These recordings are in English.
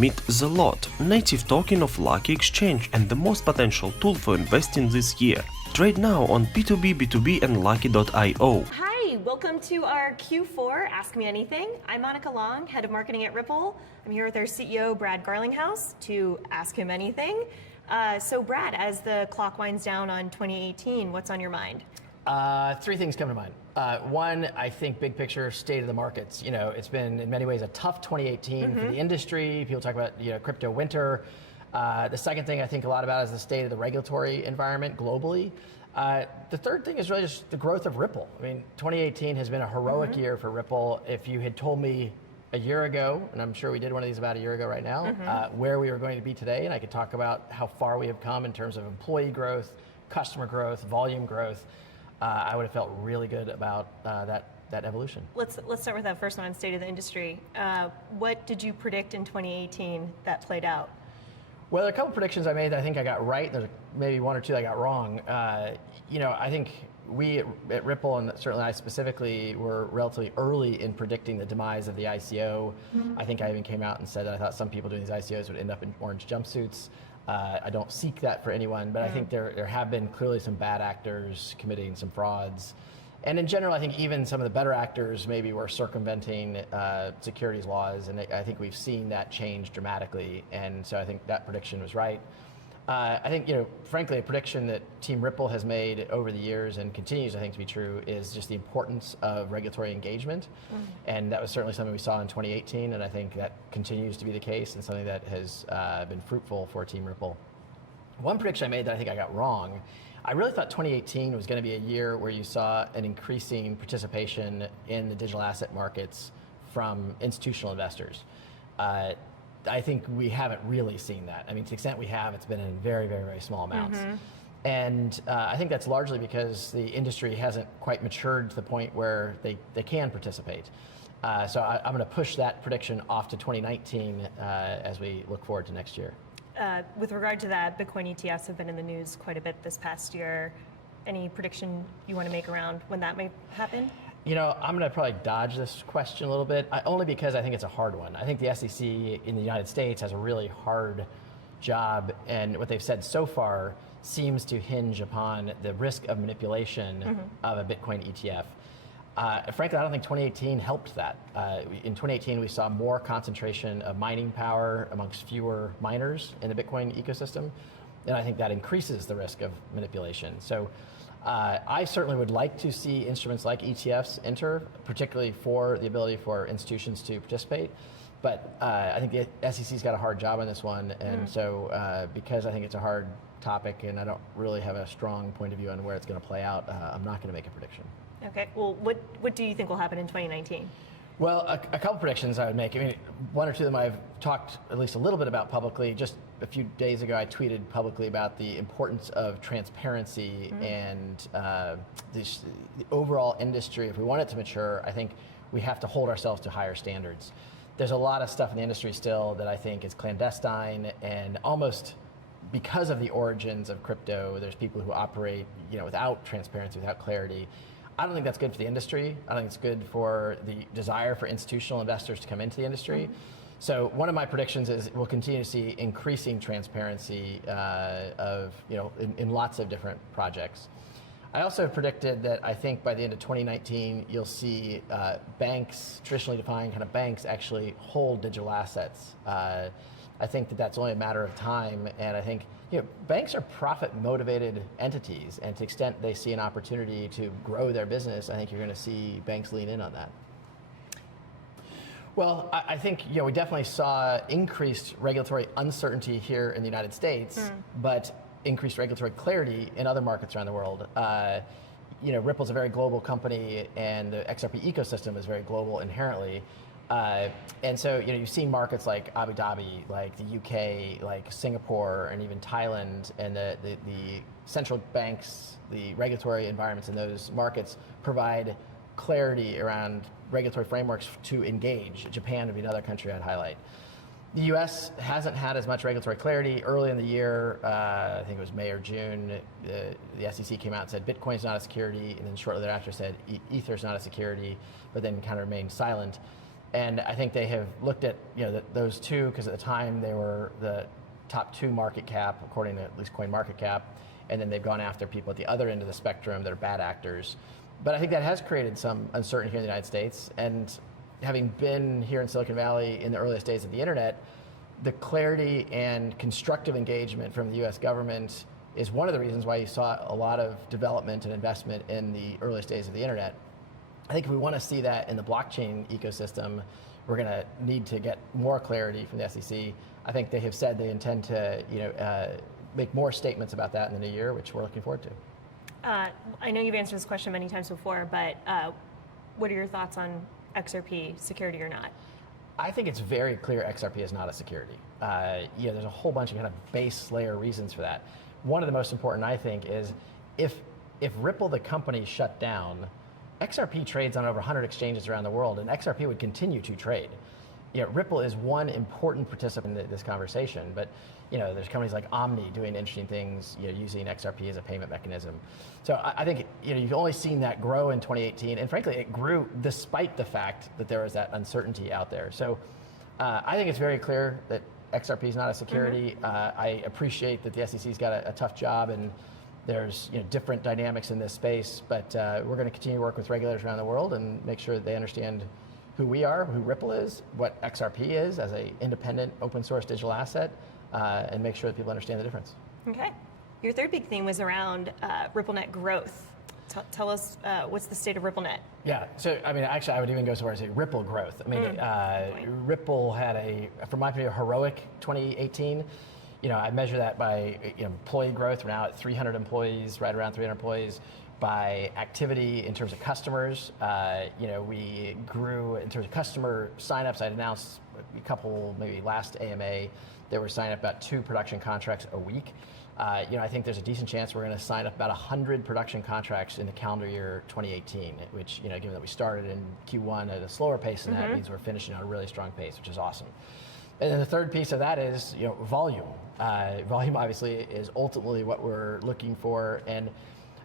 Meet The Lot, native token of Lukki Exchange and the most potential tool for investing this year. Trade now on P2B, B2B and Lukki.io. Hi, welcome to our Q4 Ask Me Anything. I'm Monica Long, Head of Marketing at Ripple. I'm here with our CEO, Brad Garlinghouse, to ask him anything. So Brad, as the clock winds down on 2018, what's on your mind? Three things come to mind. One, I think big picture, state of the markets. You know, it's been in many ways a tough 2018 for the industry. People talk about crypto winter. The second thing I think a lot about is the state of the regulatory environment globally. The third thing is really just the growth of Ripple. I mean, 2018 has been a heroic year for Ripple. If you had told me a year ago, and I'm sure we did one of these about a year ago right now, where we were going to be today, and I could talk about how far we have come in terms of employee growth, customer growth, volume growth, I would have felt really good about that evolution. Let's start with that first one on state of the industry. What did you predict in 2018 that played out? Well, there are a couple predictions I made that I think I got right. There's maybe one or two that I got wrong. I think we at Ripple, and certainly I specifically, were relatively early in predicting the demise of the ICO. I think I even came out and said that I thought some people doing these ICOs would end up in orange jumpsuits. I don't seek that for anyone, but I think there have been clearly some bad actors committing some frauds. And in general, I think even some of the better actors maybe were circumventing securities laws, and I think we've seen that change dramatically. And so I think that prediction was right. I think, frankly, a prediction that Team Ripple has made over the years and continues, I think, to be true is just the importance of regulatory engagement. And that was certainly something we saw in 2018, and I think that continues to be the case and something that has been fruitful for Team Ripple. One prediction I made that I think I got wrong, I really thought 2018 was going to be a year where you saw an increasing participation in the digital asset markets from institutional investors. I think we haven't really seen that. I mean, to the extent we have, it's been in very, very, very small amounts. And I think that's largely because the industry hasn't quite matured to the point where they can participate. So I'm going to push that prediction off to 2019 as we look forward to next year. With regard to that, Bitcoin ETFs have been in the news quite a bit this past year. Any prediction you want to make around when that may happen? I'm going to probably dodge this question a little bit, only because I think it's a hard one. I think the SEC in the United States has a really hard job, and what they've said so far seems to hinge upon the risk of manipulation of a Bitcoin ETF. Frankly, I don't think 2018 helped that. In 2018, we saw more concentration of mining power amongst fewer miners in the Bitcoin ecosystem, and I think that increases the risk of manipulation. So I certainly would like to see instruments like ETFs enter, particularly for the ability for institutions to participate. But I think the SEC's got a hard job on this one, and so because I think it's a hard topic and I don't really have a strong point of view on where it's going to play out, I'm not going to make a prediction. Okay, well, what do you think will happen in 2019? Well, a couple predictions I would make. I mean, one or two of them I've talked at least a little bit about publicly. Just a few days ago, I tweeted publicly about the importance of transparency and the overall industry. If we want it to mature, I think we have to hold ourselves to higher standards. There's a lot of stuff in the industry still that I think is clandestine, and almost because of the origins of crypto, there's people who operate without transparency, without clarity. I don't think that's good for the industry. I think it's good for the desire for institutional investors to come into the industry. So one of my predictions is we'll continue to see increasing transparency in lots of different projects. I also predicted that I think by the end of 2019, you'll see banks, traditionally defined kind of banks, actually hold digital assets. I think that that's only a matter of time, and I think banks are profit-motivated entities, and to the extent they see an opportunity to grow their business, I think you're going to see banks lean in on that. Well, I think we definitely saw increased regulatory uncertainty here in the United States, but increased regulatory clarity in other markets around the world. Ripple's a very global company, and the XRP ecosystem is very global inherently. And so, you've seen markets like Abu Dhabi, like the UK, like Singapore, and even Thailand, and the central banks, the regulatory environments in those markets provide clarity around regulatory frameworks to engage. Japan would be another country I'd highlight. The US hasn't had as much regulatory clarity. Early in the year, I think it was May or June, the SEC came out and said Bitcoin's not a security, and then shortly thereafter said Ether's not a security, but then kind of remained silent. And I think they have looked at those two, because at the time they were the top 2 market cap, according to at least CoinMarketCap, and then they've gone after people at the other end of the spectrum that are bad actors. But I think that has created some uncertainty here in the United States. And having been here in Silicon Valley in the earliest days of the internet, the clarity and constructive engagement from the US government is one of the reasons why you saw a lot of development and investment in the earliest days of the internet. I think if we want to see that in the blockchain ecosystem, we're going to need to get more clarity from the SEC. I think they have said they intend to make more statements about that in the new year, which we're looking forward to. I know you've answered this question many times before, but what are your thoughts on XRP, security or not? I think it's very clear XRP is not a security. There's a whole bunch of kind of base layer reasons for that. One of the most important, I think, is if Ripple, the company, shut down, XRP trades on over 100 exchanges around the world, and XRP would continue to trade. Ripple is one important participant in this conversation, but there's companies like Omni doing interesting things, using XRP as a payment mechanism. So I think you've only seen that grow in 2018, and frankly, it grew despite the fact that there was that uncertainty out there. So I think it's very clear that XRP is not a security. I appreciate that the SEC's got a tough job, and there's different dynamics in this space, but we're going to continue to work with regulators around the world and make sure that they understand who we are, who Ripple is, what XRP is as an independent open source digital asset, and make sure that people understand the difference. Okay. Your third big theme was around RippleNet growth. Tell us what's the state of RippleNet? Yeah, so actually I would even go so far as say Ripple growth. Ripple had from my point of view, heroic 2018. I measure that by employee growth. We're now at 300 employees, right around 300 employees. By activity in terms of customers, we grew in terms of customer signups. I'd announced a couple, maybe last AMA, they were signing up about 2 production contracts a week. I think there's a decent chance we're going to sign up about 100 production contracts in the calendar year 2018, which, given that we started in Q1 at a slower pace than that, means we're finishing on a really strong pace, which is awesome. And then the third piece of that is, volume. Volume obviously is ultimately what we're looking for. And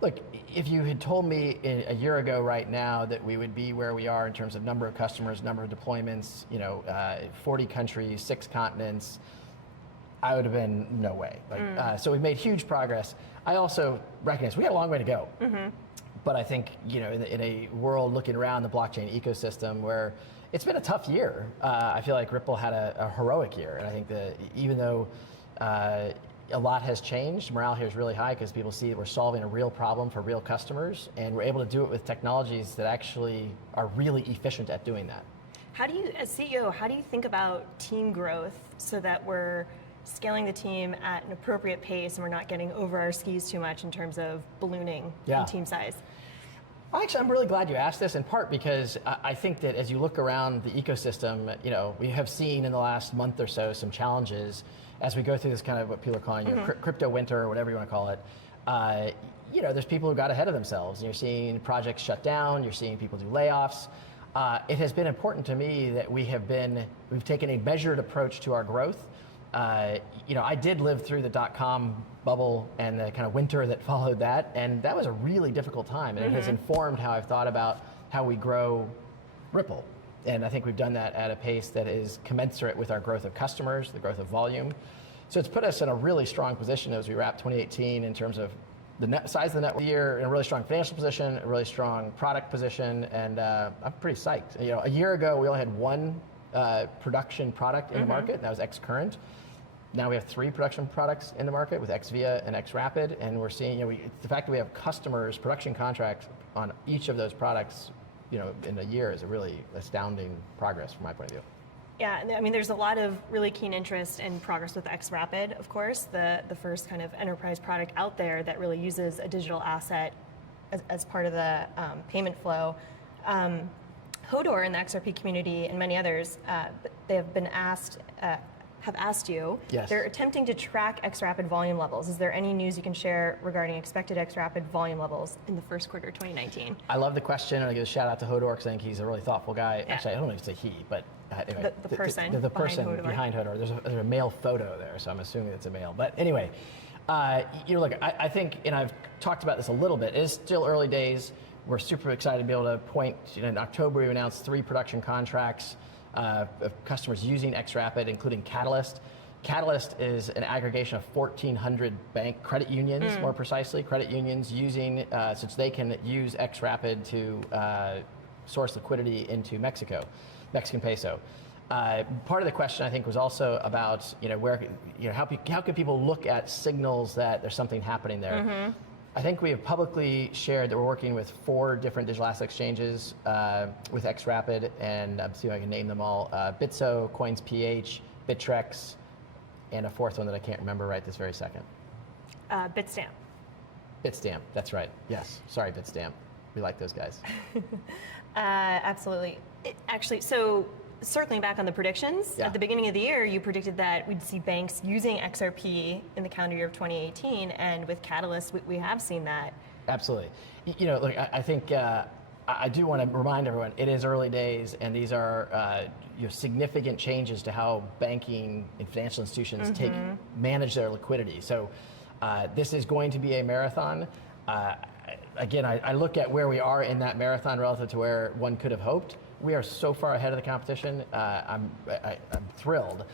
look, if you had told me a year ago right now that we would be where we are in terms of number of customers, number of deployments, 40 countries, 6 continents, I would have been no way. So we've made huge progress. I also recognize we got a long way to go. But I think in a world looking around the blockchain ecosystem where it's been a tough year, I feel like Ripple had a heroic year. And I think that even though a lot has changed, morale here is really high because people see that we're solving a real problem for real customers, and we're able to do it with technologies that actually are really efficient at doing that. How do you, as CEO, how do you think about team growth so that we're scaling the team at an appropriate pace and we're not getting over our skis too much in terms of ballooning in team size? Well, actually, I'm really glad you asked this, in part because I think that as you look around the ecosystem, we have seen in the last month or so some challenges as we go through this kind of what people are calling crypto winter or whatever you want to call it. There's people who got ahead of themselves. You're seeing projects shut down. You're seeing people do layoffs. It has been important to me that we've taken a measured approach to our growth. I did live through the dot-com bubble and the kind of winter that followed that, and that was a really difficult time, and it has informed how I've thought about how we grow Ripple. And I think we've done that at a pace that is commensurate with our growth of customers, the growth of volume. So it's put us in a really strong position as we wrap 2018 in terms of the size of the network year, in a really strong financial position, a really strong product position, and I'm pretty psyched. A year ago we only had one production product in the market, and that was XCurrent. Now we have 3 production products in the market with XVIA and XRapid, and we're seeing, the fact that we have customers, production contracts on each of those products, in a year is a really astounding progress from my point of view. Yeah, there's a lot of really keen interest and progress with XRapid, of course, the first kind of enterprise product out there that really uses a digital asset as part of the payment flow. Hodor in the XRP community and many others, they have been asked you. Yes. They're attempting to track XRapid volume levels. Is there any news you can share regarding expected XRapid volume levels in the first quarter of 2019? I love the question, and I give a shout out to Hodor because I think he's a really thoughtful guy. Yeah. Actually, I don't know if it's a he, but anyway. The person behind Hodor. There's a male photo there, so I'm assuming it's a male. But anyway, look, I think, and I've talked about this a little bit, it is still early days. We're super excited to be able to point, in October we announced 3 production contracts. of customers using XRapid, including Catalyst. Catalyst is an aggregation of 1,400 bank credit unions, more precisely, credit unions using, since they can use XRapid to source liquidity into Mexican peso. Part of the question, I think, was also about how can people look at signals that there's something happening there. I think we have publicly shared that we're working with 4 different digital asset exchanges with XRapid, and I'm seeing if I can name them all: Bitso, CoinsPH, Bittrex, and a 4th one that I can't remember right this very second. Bitstamp. Bitstamp, that's right. Yes, sorry, Bitstamp. We like those guys. Absolutely. Actually, so circling back on the predictions, Yeah. at the beginning of the year, you predicted that we'd see banks using XRP in the calendar year of 2018, and with Catalyst, we have seen that. Absolutely. Look, I think I do want to remind everyone, it is early days, and these are significant changes to how banking and financial institutions manage their liquidity. So this is going to be a marathon. Again, I look at where we are in that marathon relative to where one could have hoped. We are so far ahead of the competition. I'm thrilled.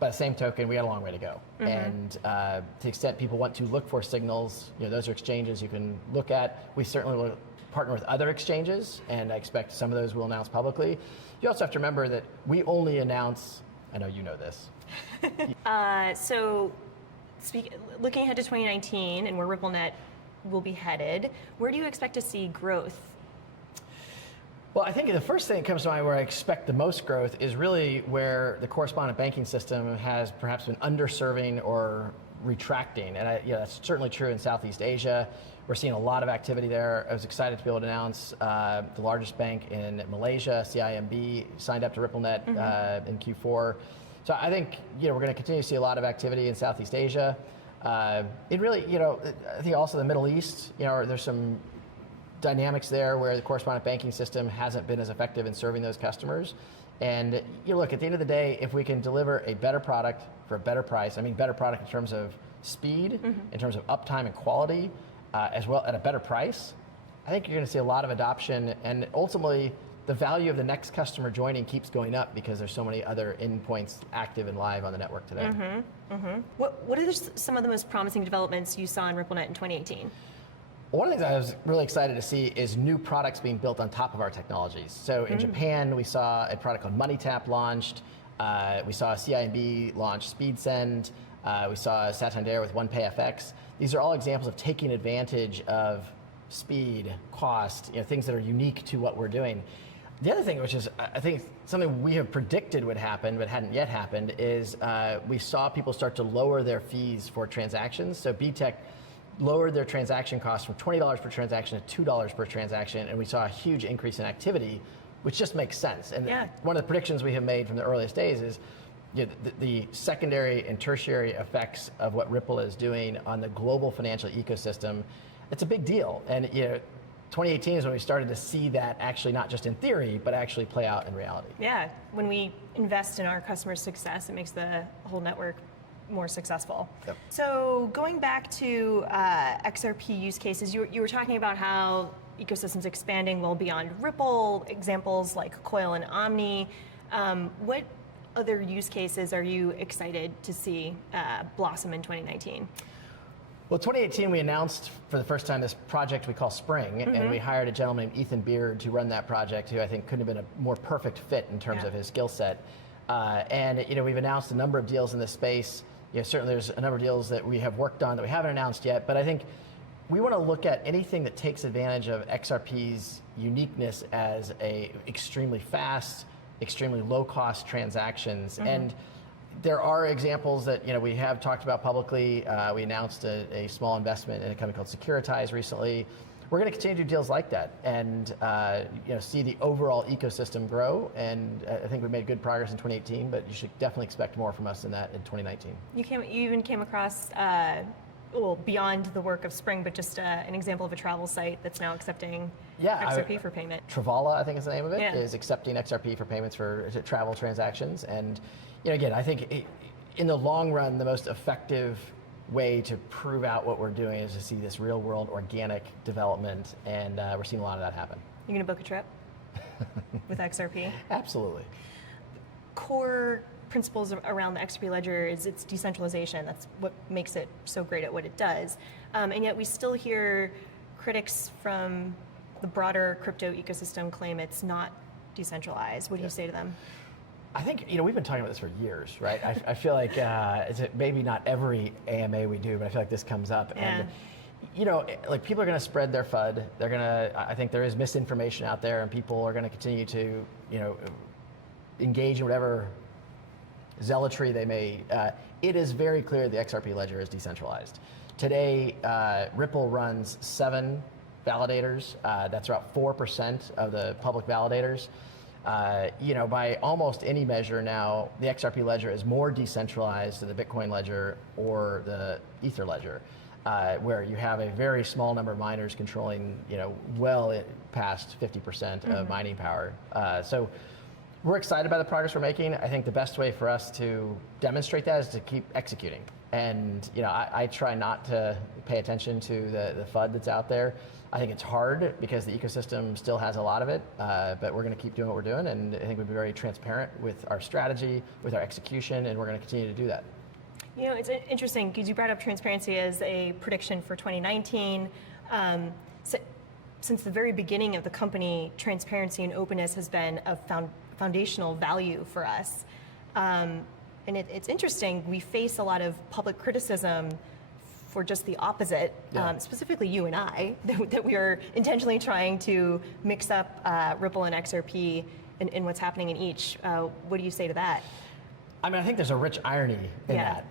By the same token, we got a long way to go. And to the extent people want to look for signals, those are exchanges you can look at. We certainly will partner with other exchanges, and I expect some of those we'll announce publicly. You also have to remember that we only announce, I know you know this. So looking ahead to 2019 and where RippleNet will be headed, where do you expect to see growth? Well, I think the first thing that comes to mind where I expect the most growth is really where the correspondent banking system has perhaps been underserving or retracting. And that's certainly true in Southeast Asia. We're seeing a lot of activity there. I was excited to be able to announce the largest bank in Malaysia, CIMB, signed up to RippleNet in Q4. So I think we're going to continue to see a lot of activity in Southeast Asia. It really, I think also the Middle East, there's some dynamics there where the correspondent banking system hasn't been as effective in serving those customers. And look, at the end of the day, if we can deliver a better product for a better price, I mean better product in terms of speed, in terms of uptime and quality, as well at a better price, I think you're going to see a lot of adoption, and ultimately the value of the next customer joining keeps going up because there's so many other endpoints active and live on the network today. What are some of the most promising developments you saw in RippleNet in 2018? One of the things I was really excited to see is new products being built on top of our technologies. So in Japan, we saw a product called MoneyTap launched. We saw CIMB launch SpeedSend. We saw Santander with OnePayFX. These are all examples of taking advantage of speed, cost, things that are unique to what we're doing. The other thing, which is I think something we have predicted would happen but hadn't yet happened, is we saw people start to lower their fees for transactions. So BTech lowered their transaction costs from $20 per transaction to $2 per transaction, and we saw a huge increase in activity, which just makes sense. And one of the predictions we have made from the earliest days is the secondary and tertiary effects of what Ripple is doing on the global financial ecosystem. It's a big deal. And 2018 is when we started to see that actually not just in theory, but actually play out in reality. Yeah, when we invest in our customers' success, it makes the whole network more successful. Yep. So going back to XRP use cases, you were talking about how ecosystems expanding well beyond Ripple, examples like Coil and Omni. What other use cases are you excited to see blossom in 2019? Well, 2018, we announced for the first time this project we call Spring, and we hired a gentleman named Ethan Beard to run that project, who I think couldn't have been a more perfect fit in terms of his skill set. And we've announced a number of deals in this space. Certainly there's a number of deals that we have worked on that we haven't announced yet, but I think we want to look at anything that takes advantage of XRP's uniqueness as a extremely fast, extremely low-cost transactions. And there are examples that we have talked about publicly. We announced a small investment in a company called Securitize recently. We're going to continue to do deals like that and see the overall ecosystem grow. And I think we made good progress in 2018, but you should definitely expect more from us in that in 2019. You even came across, beyond the work of Spring, but just an example of a travel site that's now accepting XRP for payment. Travala, I think is the name of it, is accepting XRP for payments for travel transactions. And again, I think in the long run, the most effective way to prove out what we're doing is to see this real world organic development, and we're seeing a lot of that happen. You gonna book a trip with XRP? Absolutely. core principles around the XRP ledger is its decentralization. That's what makes it so great at what it does. And yet we still hear critics from the broader crypto ecosystem claim it's not decentralized. What do you say to them? I think, we've been talking about this for years, right? I feel like maybe not every AMA we do, but I feel like this comes up. Yeah. And, like people are going to spread their FUD. I think there is misinformation out there, and people are going to continue to, engage in whatever zealotry they may. It is very clear the XRP ledger is decentralized. Today, Ripple runs 7 validators. That's about 4% of the public validators. By almost any measure now, the XRP ledger is more decentralized than the Bitcoin ledger or the Ether ledger, where you have a very small number of miners controlling, well past 50% of mining power. So we're excited by the progress we're making. I think the best way for us to demonstrate that is to keep executing. And I try not to pay attention to the FUD that's out there. I think it's hard because the ecosystem still has a lot of it, but we're going to keep doing what we're doing, and I think we'll be very transparent with our strategy, with our execution, and we're going to continue to do that. It's interesting because you brought up transparency as a prediction for 2019. Since the very beginning of the company, transparency and openness has been a foundational value for us. And it's interesting, we face a lot of public criticism for just the opposite, specifically you and I, that we are intentionally trying to mix up Ripple and XRP in what's happening in each. What do you say to that? I mean, I think there's a rich irony in that.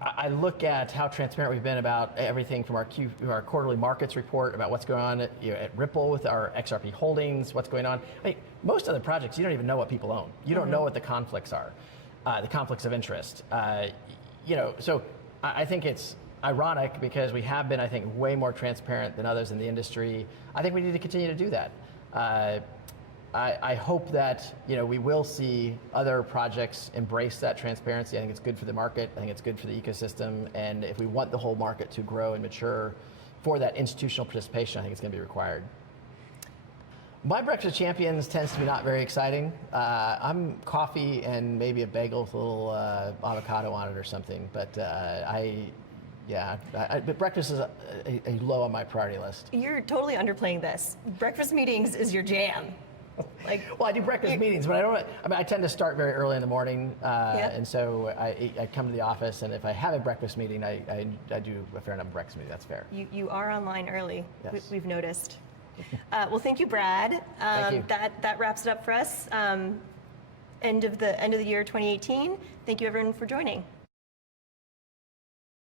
I look at how transparent we've been about everything from our quarterly markets report about what's going on at Ripple with our XRP holdings, what's going on. I mean, most other projects, you don't even know what people own. You don't know what the conflicts are, the conflicts of interest. So I think it's ironic because we have been, I think, way more transparent than others in the industry. I think we need to continue to do that. I hope that we will see other projects embrace that transparency. I think it's good for the market. I think it's good for the ecosystem. And if we want the whole market to grow and mature for that institutional participation, I think it's going to be required. My breakfast champions tends to be not very exciting. I'm coffee and maybe a bagel with a little avocado on it or something. But but breakfast is a low on my priority list. You're totally underplaying this. Breakfast meetings is your jam. Well, I do breakfast meetings, but I tend to start very early in the morning, and so I come to the office, and if I have a breakfast meeting, I do a fair number of breakfast meetings. That's fair. You are online early. Yes. We've noticed. Well, thank you, Brad. Thank you. That wraps it up for us. End of the year 2018. Thank you, everyone, for joining.